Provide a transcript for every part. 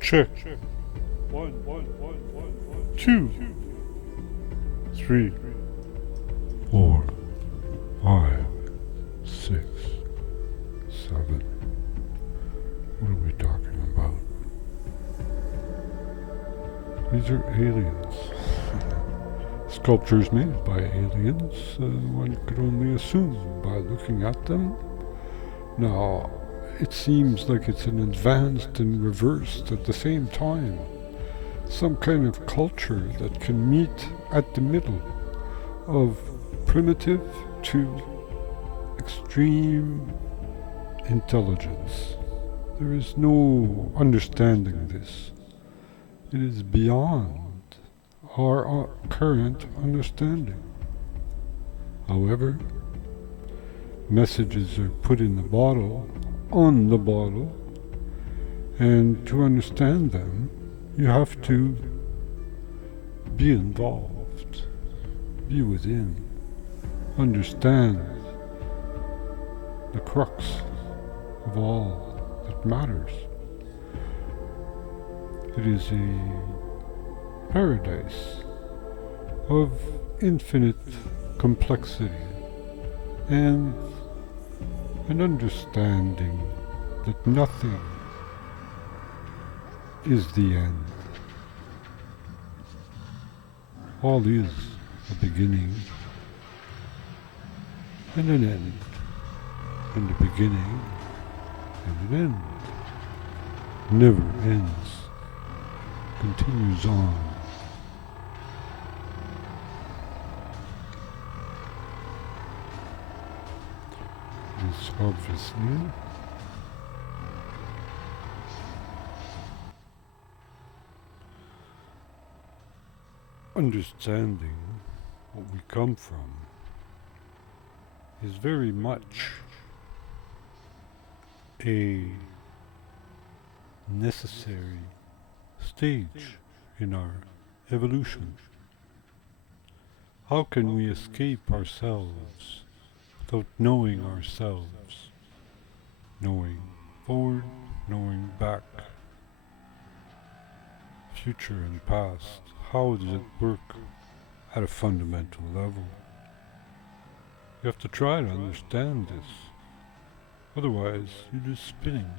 Check. 2, 3, 4, 5, 6, 7. What are we talking about? These are aliens. Sculptures made by aliens, one could only assume by looking at them. Now, it seems like it's an advanced and reversed at the same time. Some kind of culture that can meet at the middle of primitive to extreme intelligence. There is no understanding this. It is beyond our current understanding. However, messages are put in the bottle, on the bottle, and to understand them, you have to be involved, be within, understand the crux of all that matters. It is a paradise of infinite complexity and an understanding that nothing is the end. All is a beginning and an end, and a beginning and an end. Never ends, continues on. It's obviously understanding what we come from is very much a necessary stage in our evolution. How can we escape ourselves without knowing ourselves, knowing forward, knowing back, future and past? How does it work at a fundamental level? You have to try to understand this. Otherwise, you're just spinning,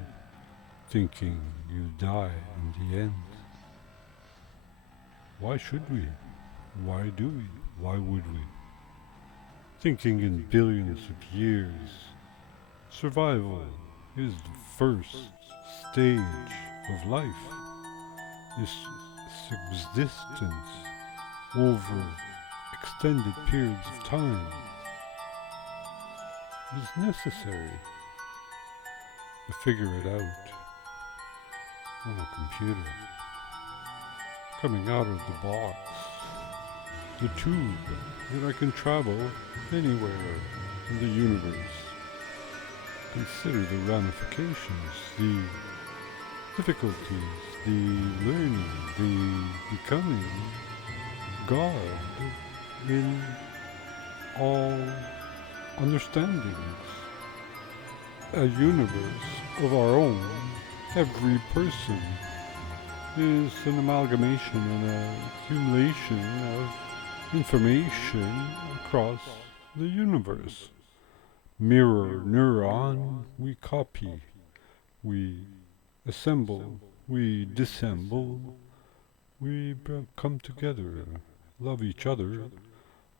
thinking you die in the end. Why should we? Why do we? Why would we? Thinking in billions of years. Survival is the first stage of life. This subsistence over extended periods of time is necessary to figure it out on a computer. Coming out of the box, the tube that I can travel anywhere in the universe. Consider the ramifications, the difficulties, the learning, the becoming God in all understandings. A universe of our own, every person is an amalgamation and an accumulation of information across the universe. Mirror, neuron, we copy, we assemble, we dissemble, we come together, love each other,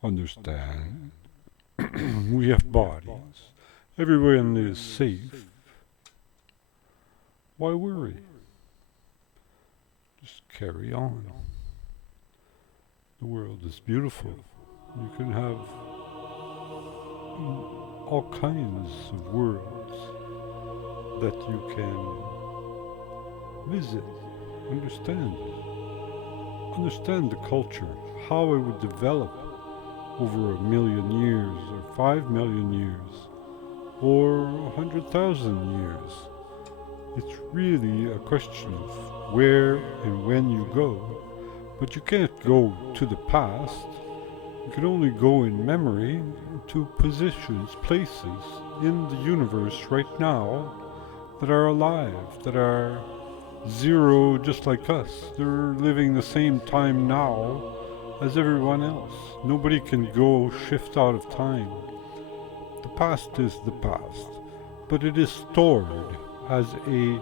understand. We have bodies. Everyone is safe. Why worry? Just carry on. The world is beautiful. You can have all kinds of worlds that you can visit, understand. Understand the culture, how it would develop over 1 million years, or 5 million years, or 100,000 years. It's really a question of where and when you go, but you can't go to the past. You can only go in memory to positions, places in the universe right now that are alive, that are zero just like us. They're living the same time now as everyone else. Nobody can go shift out of time. The past is the past, but it is stored as a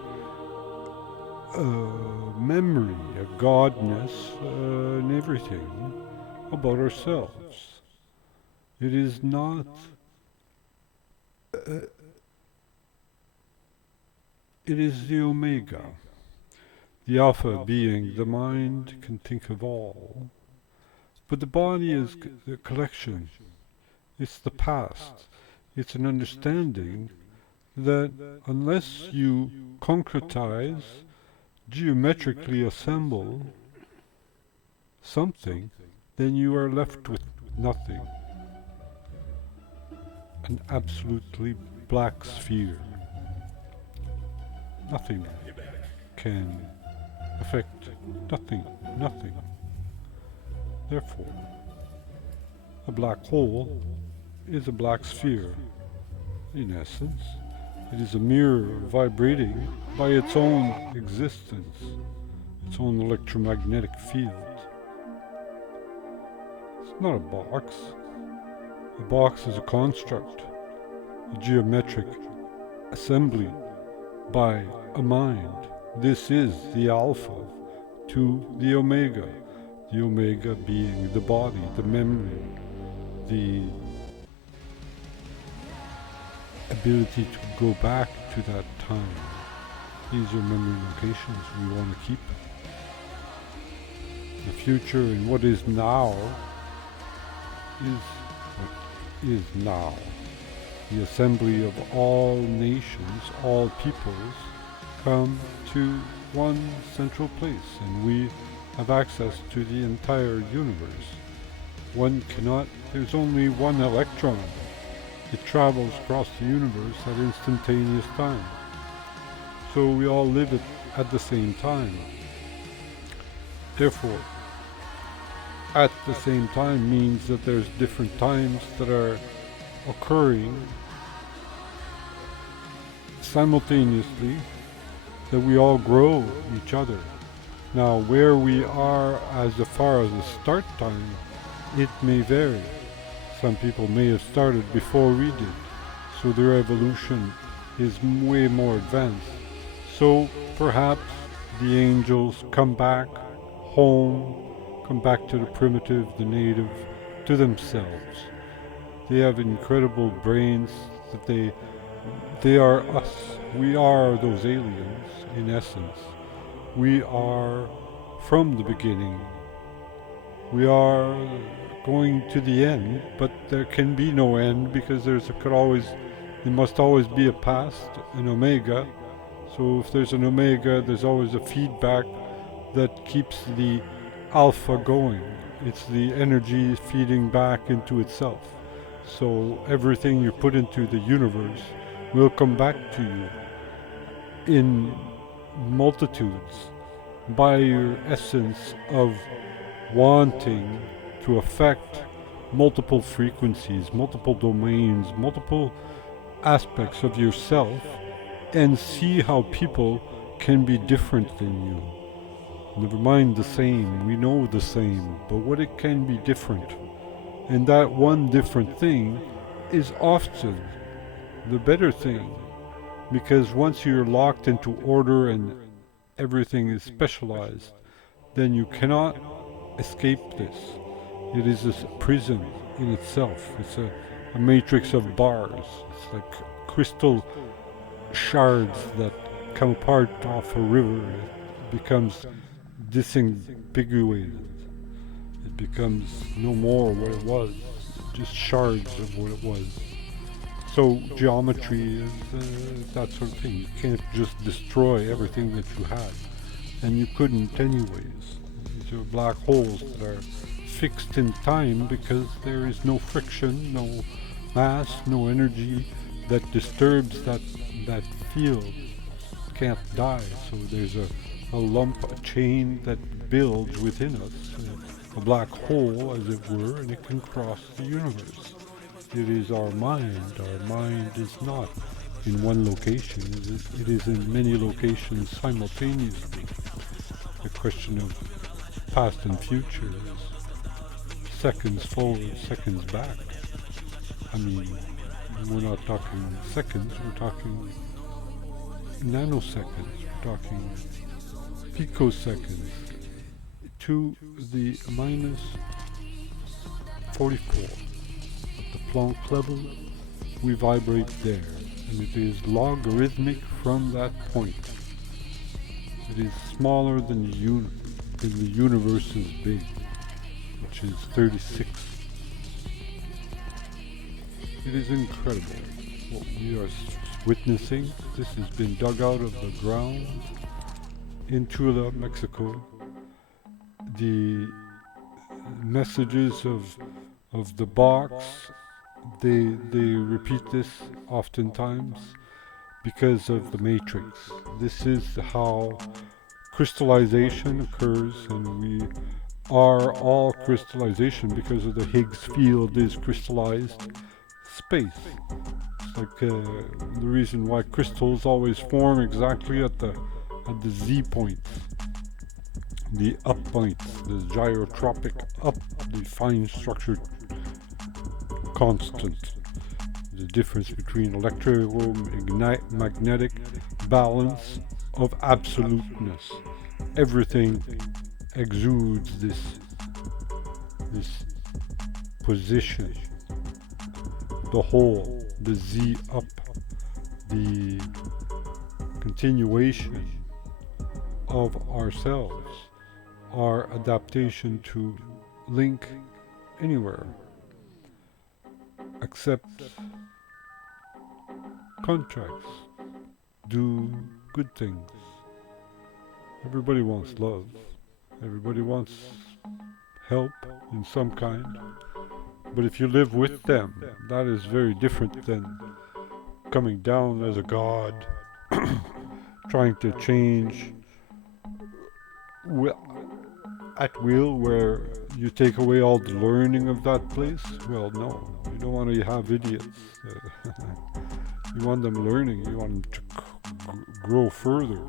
memory, a godness, and everything about ourselves. It is not it is the omega. The alpha being the mind can think of all, but the body is the collection. It's the past. It's an understanding that unless you concretize, geometrically assemble something, then you are left with nothing. An absolutely black sphere. Nothing can affect nothing. Therefore, a black hole is a black sphere. In essence, it is a mirror vibrating by its own existence, its own electromagnetic field. It's not a box. A box is a construct, a geometric assembly by a mind. This is the alpha to the omega being the body, the memory, the ability to go back to that time. These are memory locations we want to keep. The future and what is now is what is now. The assembly of all nations, all peoples, come to one central place, and we have access to the entire universe. One cannot, there's only one electron. It travels across the universe at instantaneous time. So we all live it at the same time. Therefore, at the same time means that there's different times that are occurring simultaneously, that we all grow each other. Now, where we are as far as the start time, it may vary. Some people may have started before we did, so their evolution is way more advanced. So perhaps the angels come back home, come back to the primitive, the native, to themselves. They have incredible brains that they are us. We are those aliens, in essence. We are from the beginning. We are going to the end, but there can be no end because there must always be a past, an omega. So if there's an omega, there's always a feedback that keeps the alpha going. It's the energy feeding back into itself. So everything you put into the universe will come back to you in multitudes by your essence of wanting to affect multiple frequencies, multiple domains, multiple aspects of yourself, and see how people can be different than you. Never mind the same, we know the same, but what it can be different. And that one different thing is often the better thing, because once you're locked into order and everything is specialized, then you cannot escape this. It is a prison in itself. It's a matrix of bars. It's like crystal shards that come apart off a river. It becomes disambiguated. It becomes no more what it was, just shards of what it was. So geometry is that sort of thing. You can't just destroy everything that you had, and you couldn't anyways. These are black holes that are fixed in time because there is no friction, no mass, no energy that disturbs that field. It can't die, so there's a lump, a chain that builds within us, a black hole as it were, and it can cross the universe. It is our mind. Our mind is not in one location. It is in many locations simultaneously. A question of past and future is seconds forward, seconds back. I mean, we're not talking seconds, we're talking nanoseconds, we're talking picoseconds to the minus 44. At the Planck level, we vibrate there, and it is logarithmic from that point. It is smaller than the universe is big, which is 36. It is incredible what we are witnessing. This has been dug out of the ground in Tula, Mexico. The messages of the box, they repeat this oftentimes because of the matrix. This is how crystallization occurs, and we are all crystallization because of the Higgs field is crystallized space. It's like the reason why crystals always form exactly at the Z points, the up points, the gyrotropic up, the fine structured constant, the difference between electromagnetic balance of absoluteness. Everything exudes this position. The whole, the Z up, the continuation of ourselves, our adaptation to link anywhere, accept contracts, do good things. Everybody wants love. Everybody wants help in some kind. But if you live with them, that is very different than coming down as a god, trying to change at will, where you take away all the learning of that place. Well, no, you don't want to have idiots. You want them learning, you want them to grow further.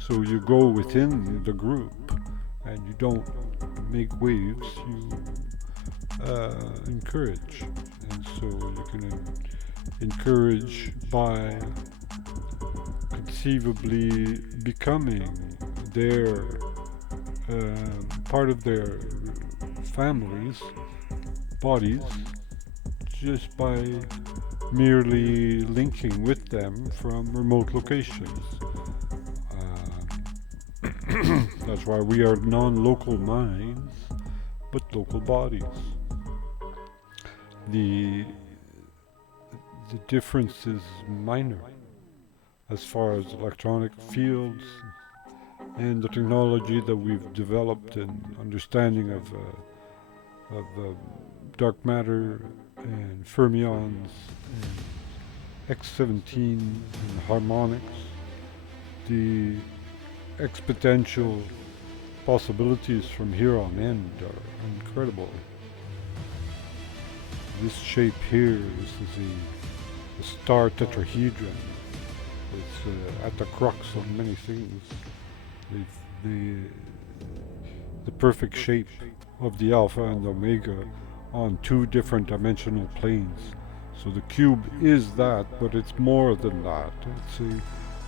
So you go within the group, and you don't make waves, you encourage. And so you can encourage by conceivably becoming their part of their families, bodies, just by merely linking with them from remote locations. That's why we are non-local minds, but local bodies. The difference is minor as far as electronic fields and the technology that we've developed and understanding of dark matter and fermions and X17 and harmonics. The exponential possibilities from here on end are incredible. This shape here, this is a star tetrahedron. It's at the crux of many things. The perfect shape of the alpha and omega on two different dimensional planes. So the cube is that, but it's more than that. It's a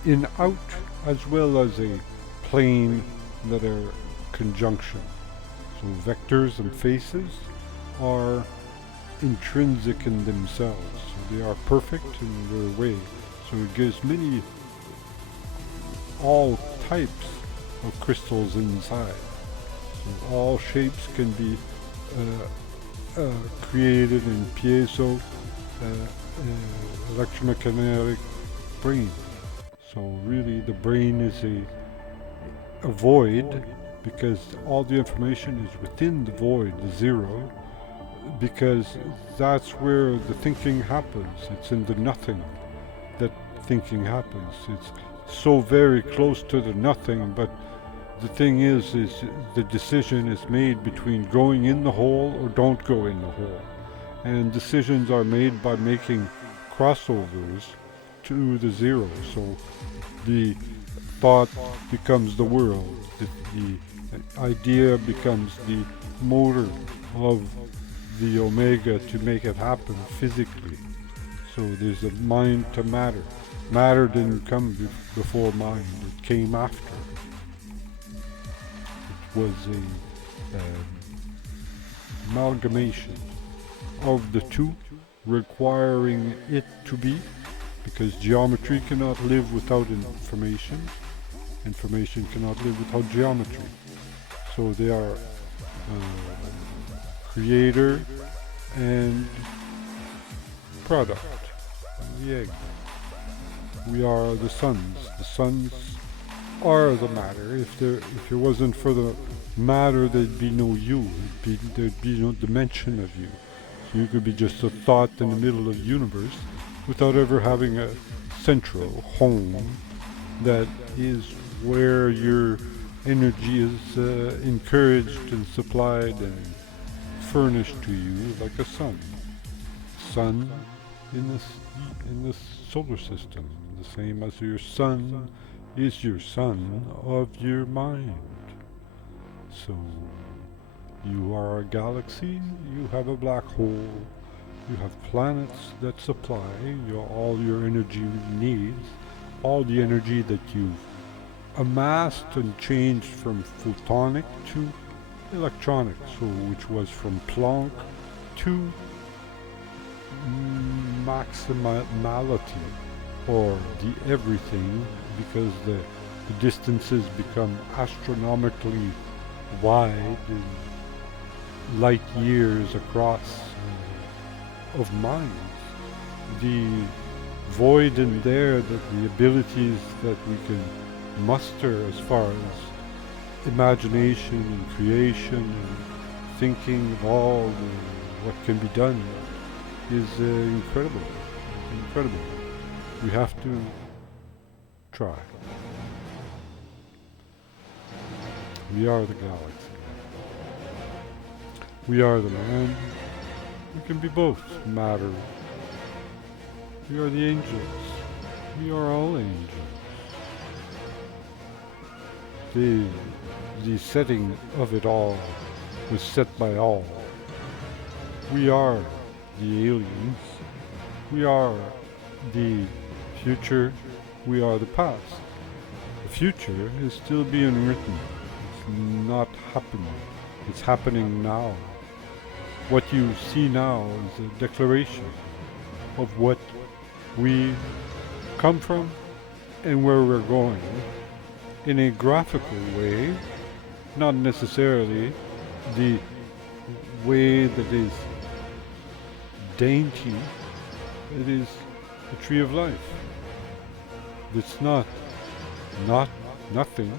in-out as well as a plane that are conjunction. So vectors and faces are intrinsic in themselves. So they are perfect in their way. So it gives all types of crystals inside. So all shapes can be created in piezo electromagnetic brain. So really the brain is a void, because all the information is within the void, the zero, because that's where the thinking happens. It's in the nothing that thinking happens. It's so very close to the nothing, but the thing is the decision is made between going in the hole or don't go in the hole. And decisions are made by making crossovers to the zero. So the thought becomes the world. The idea becomes the motor of the omega to make it happen physically. So there's a mind to matter. Matter didn't come before mind, it came after. It was a amalgamation of the two, requiring it to be, because geometry cannot live without information. Information cannot live without geometry. So they are creator and product, the egg. We are the suns. The suns are the matter. If it wasn't for the matter, there'd be no you. There'd be no dimension of you. So you could be just a thought in the middle of the universe without ever having a central home that is where your energy is encouraged and supplied and furnished to you like a sun. Sun in the solar system, the same as your sun is your sun of your mind. So you are a galaxy, you have a black hole, you have planets that supply all your energy needs, all the energy that you've amassed and changed from photonic to electronic, so which was from Planck to maximality, or the everything, because the distances become astronomically wide, light years across of minds. The void in there, that the abilities that we can muster as far as imagination and creation and thinking of all what can be done, is incredible. Incredible. We have to try. We are the galaxy. We are the man. We can be both matter. We are the angels. We are all angels. The setting of it all was set by all. We are the aliens. We are the future. We are the past. The future is still being written. It's not happening. It's happening now. What you see now is a declaration of what we come from and where we're going, in a graphical way, not necessarily the way that is dainty. It is a tree of life. It's not nothing.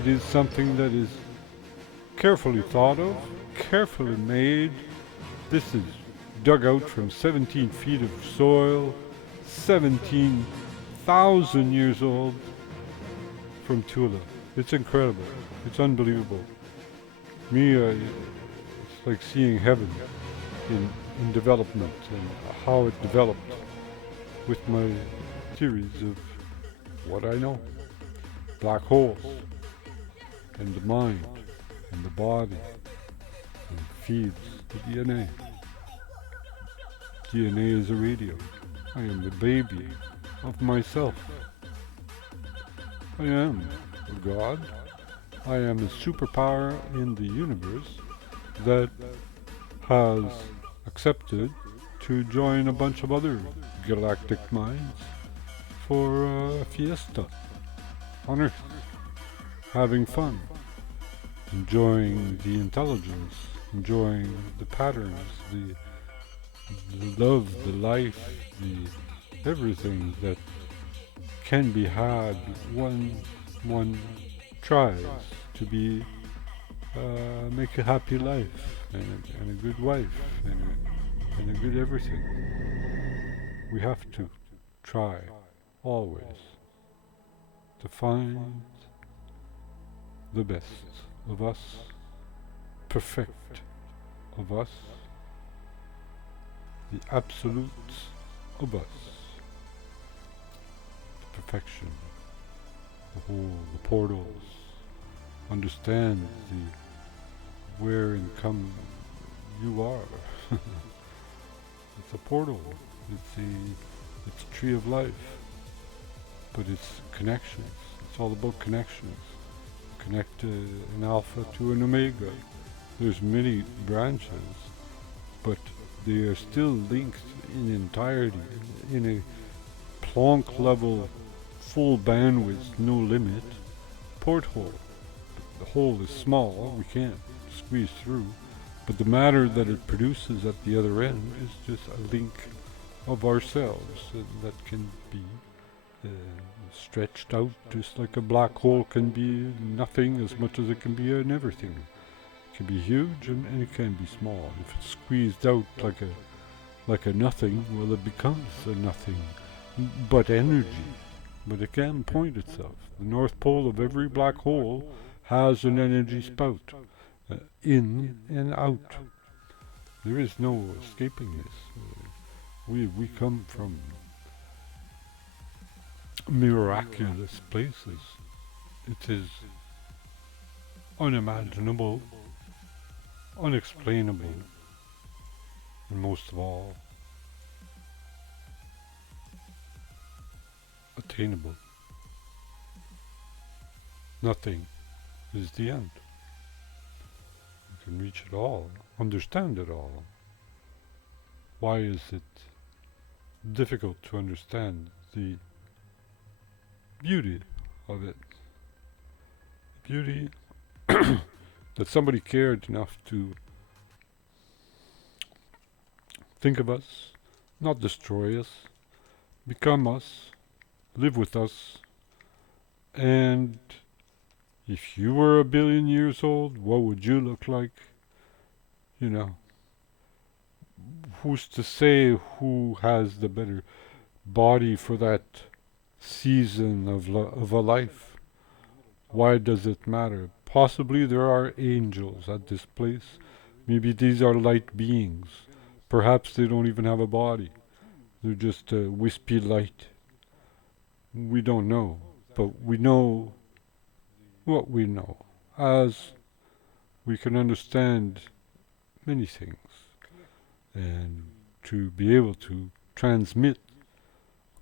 It is something that is carefully thought of, carefully made. This is dug out from 17 feet of soil, 17,000 years old, from Tula. It's incredible. It's unbelievable. It's like seeing heaven in development, and how it developed with my theories of what I know. Black holes, and the mind, and the body, and feeds the DNA. DNA is a radio. I am the baby of myself. I am a god. I am a superpower in the universe that has accepted to join a bunch of other galactic minds for a fiesta on Earth, having fun, enjoying the intelligence, enjoying the patterns, the love, the life, the everything that can be had when one tries to make a happy life, and a good wife, and a good everything. We have to try always to find the best of us, perfect of us, the absolute of us. perfection, the portals, understand where and come you are. It's a portal. It's a tree of life, but it's connections. It's all about connections. Connect an alpha to an omega. There's many branches, but they are still linked in entirety, in a Planck level, full bandwidth, no limit, porthole. The hole is small, we can't squeeze through, but the matter that it produces at the other end is just a link of ourselves that can be stretched out just like a black hole can be nothing as much as it can be an everything. It can be huge and it can be small. If it's squeezed out like a nothing, well, it becomes a nothing, but energy. But it can point itself. The north pole of every black hole has an energy spout, in and out. There is no escaping this. We come from miraculous places. It is unimaginable, unexplainable, and most of all, attainable. Nothing is the end. You can reach it all, understand it all. Why is it difficult to understand the beauty of it? Beauty that somebody cared enough to think of us, not destroy us, become us, live with us, and if you were 1 billion years old, what would you look like? You know, who's to say who has the better body for that season of a life? Why does it matter? Possibly there are angels at this place. Maybe these are light beings. Perhaps they don't even have a body. They're just wispy light. We don't know, but we know what we know, as we can understand many things, and to be able to transmit,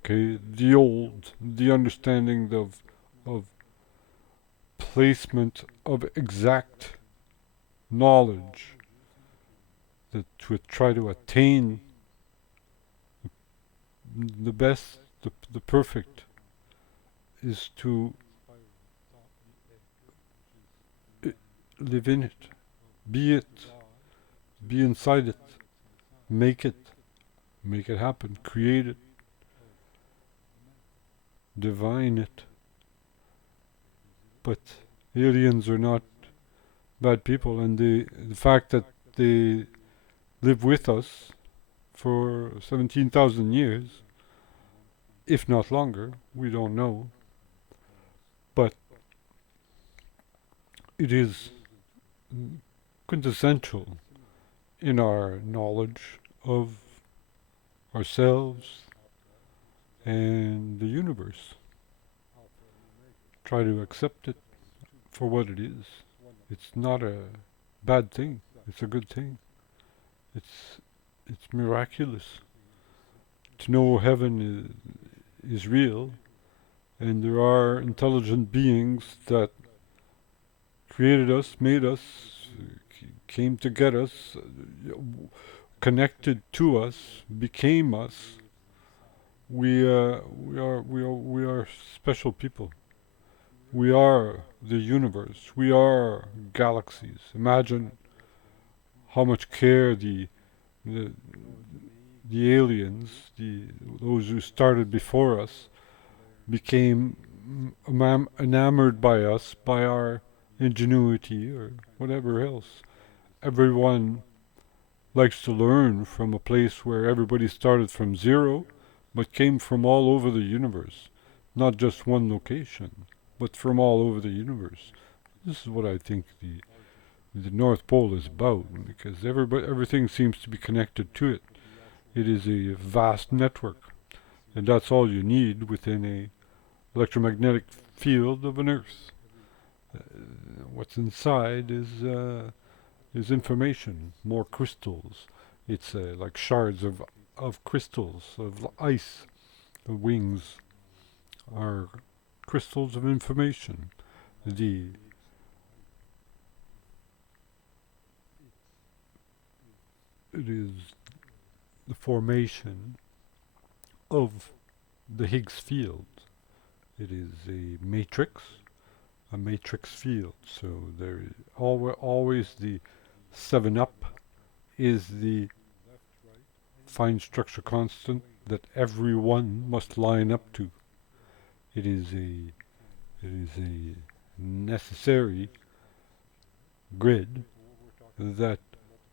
the understanding of placement of exact knowledge, that to try to attain the best, the perfect, is to live in it, be inside it, make it happen, create it, divine it. But aliens are not bad people, and the fact that they live with us for 17,000 years, if not longer, we don't know, but it is quintessential in our knowledge of ourselves and the universe. Try to accept it for what it is. It's not a bad thing, it's a good thing. It's miraculous. To know heaven is real, and there are intelligent beings that created us, made us, came to get us, connected to us, became us. We are special people. We are the universe. We are galaxies. Imagine how much care the aliens, those who started before us, became enamored by us, by our ingenuity or whatever else. Everyone likes to learn from a place where everybody started from zero, but came from all over the universe. Not just one location, but from all over the universe. This is what I think the North Pole is about, because everything seems to be connected to it. It is a vast network, and that's all you need within electromagnetic field of an Earth. What's inside is information, more crystals. It's like shards of crystals, of ice. The wings are crystals of information. The it is the formation of the Higgs field. It is a matrix field. So there is always the 7 up is the fine structure constant that everyone must line up to. It is a necessary grid that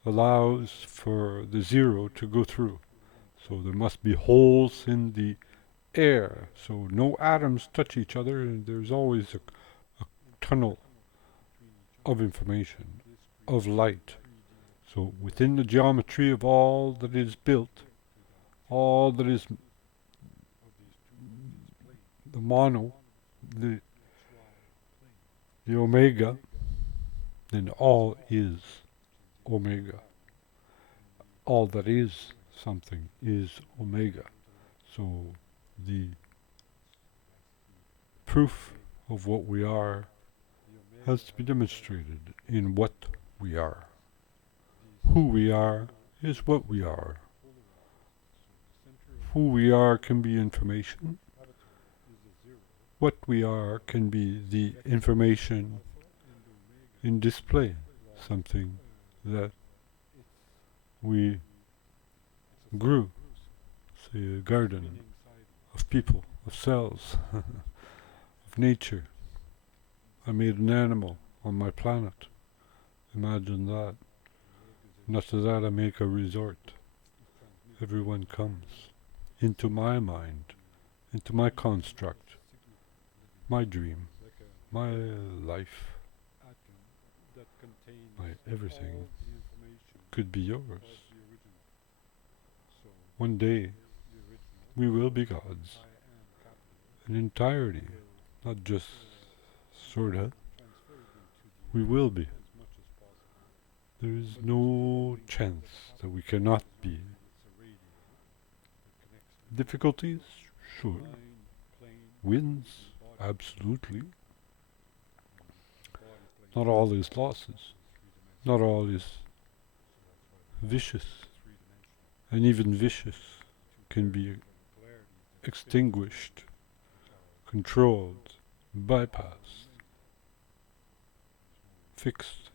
allows for the 0 to go through. So there must be holes in the air, so no atoms touch each other, and there's always a tunnel of information, of light. So within the geometry of all that is built, all that is the mono, the omega, then all is omega. All that is something is omega. So the proof of what we are has to be demonstrated in what we are. Who we are is what we are. Who we are can be information. What we are can be the information in display, something that we grew, say a garden of people, of cells, of nature. I made an animal on my planet. Imagine that. And after that I make a resort. Everyone comes into my mind, into my construct, my dream, my life, my everything could be yours. One day we will be gods, in entirety, not just sorta. We will be. There is no chance that we cannot be. Difficulties? Sure. Wins? Absolutely. Not all is losses. Not all is vicious. And even vicious can be extinguished, controlled, bypassed, fixed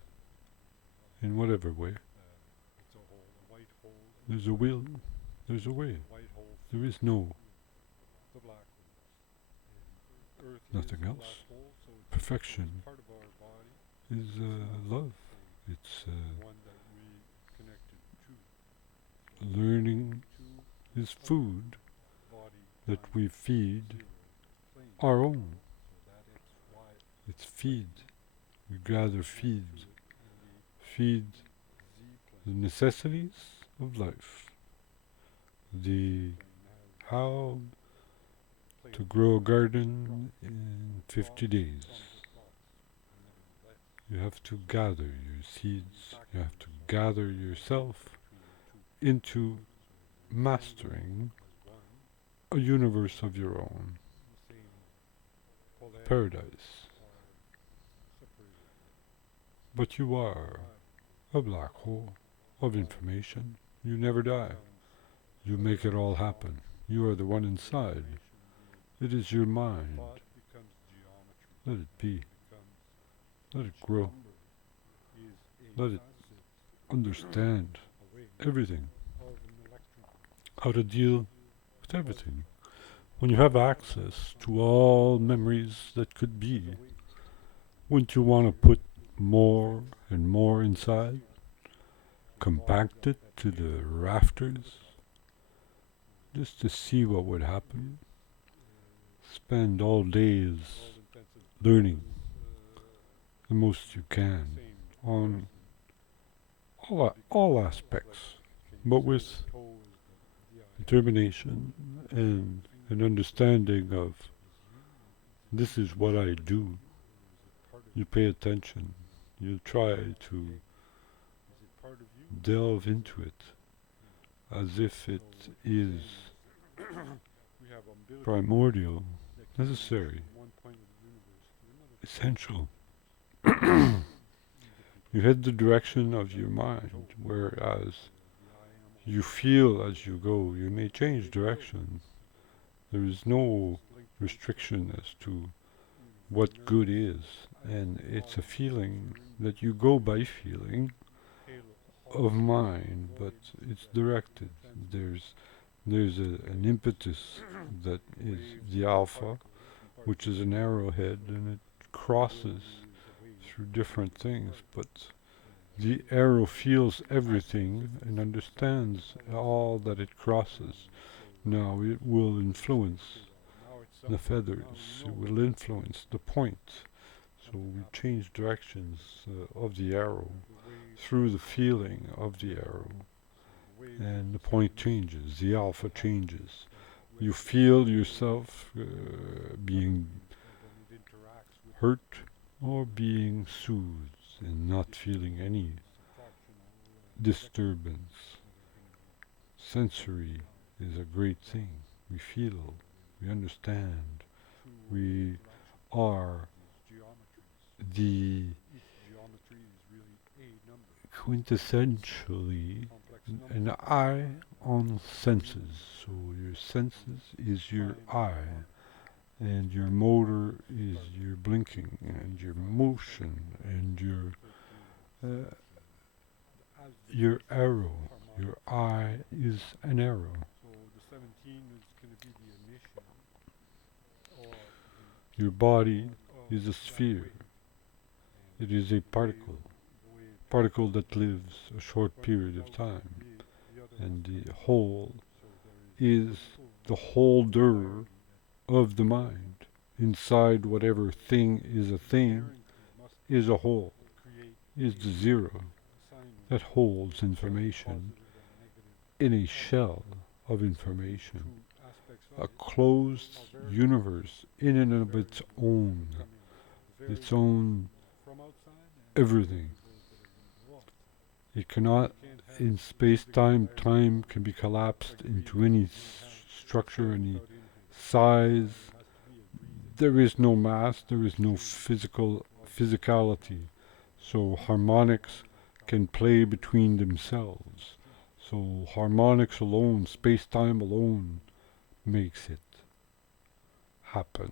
in whatever way. There's a will, there's a way. There is no nothing else. Perfection is love. It's learning is food that we feed our own. It's feed. We gather feed the necessities of life. The how to grow a garden in 50 days. You have to gather your seeds, you have to gather yourself into mastering a universe of your own. Paradise. But you are a black hole of information. You never die. You make it all happen. You are the one inside. It is your mind. Let it be. Let it grow. Let it understand everything. How to deal with everything. When you have access to all memories that could be, wouldn't you want to put more and more inside? Compact it to the rafters? Just to see what would happen? Spend all days learning the most you can on all aspects, but with determination and an understanding of this is what I do. You pay attention. You try to delve into it as if it is primordial, necessary, essential. You head the direction of your mind, whereas you feel as you go. You may change direction. There is no restriction as to what good is, and it's a feeling that you go by feeling of mind, but it's directed. There's an impetus that is the alpha, which is an arrowhead, and it crosses through different things, but the arrow feels everything and understands all that it crosses. Now it will influence the feathers, it will influence the point. So we change directions of the arrow through the feeling of the arrow, and the point changes, the alpha changes. You feel yourself being hurt or being soothed and not feeling any disturbance. Sensory is a great thing. We feel, we understand, we are the quintessentially an eye on senses. So your senses is your eye, and your motor is your blinking and your motion and your arrow. Your eye is an arrow. Your body is a sphere. It is a particle that lives a short period of time, and the whole is the holder of the mind. Inside whatever thing is a whole, is the zero that holds information in a shell of information, a closed universe in and of its own everything. It cannot, in space-time, time can be collapsed into any structure, any size. There is no mass, there is no physicality. So harmonics can play between themselves. So harmonics alone, space-time alone, makes it happen.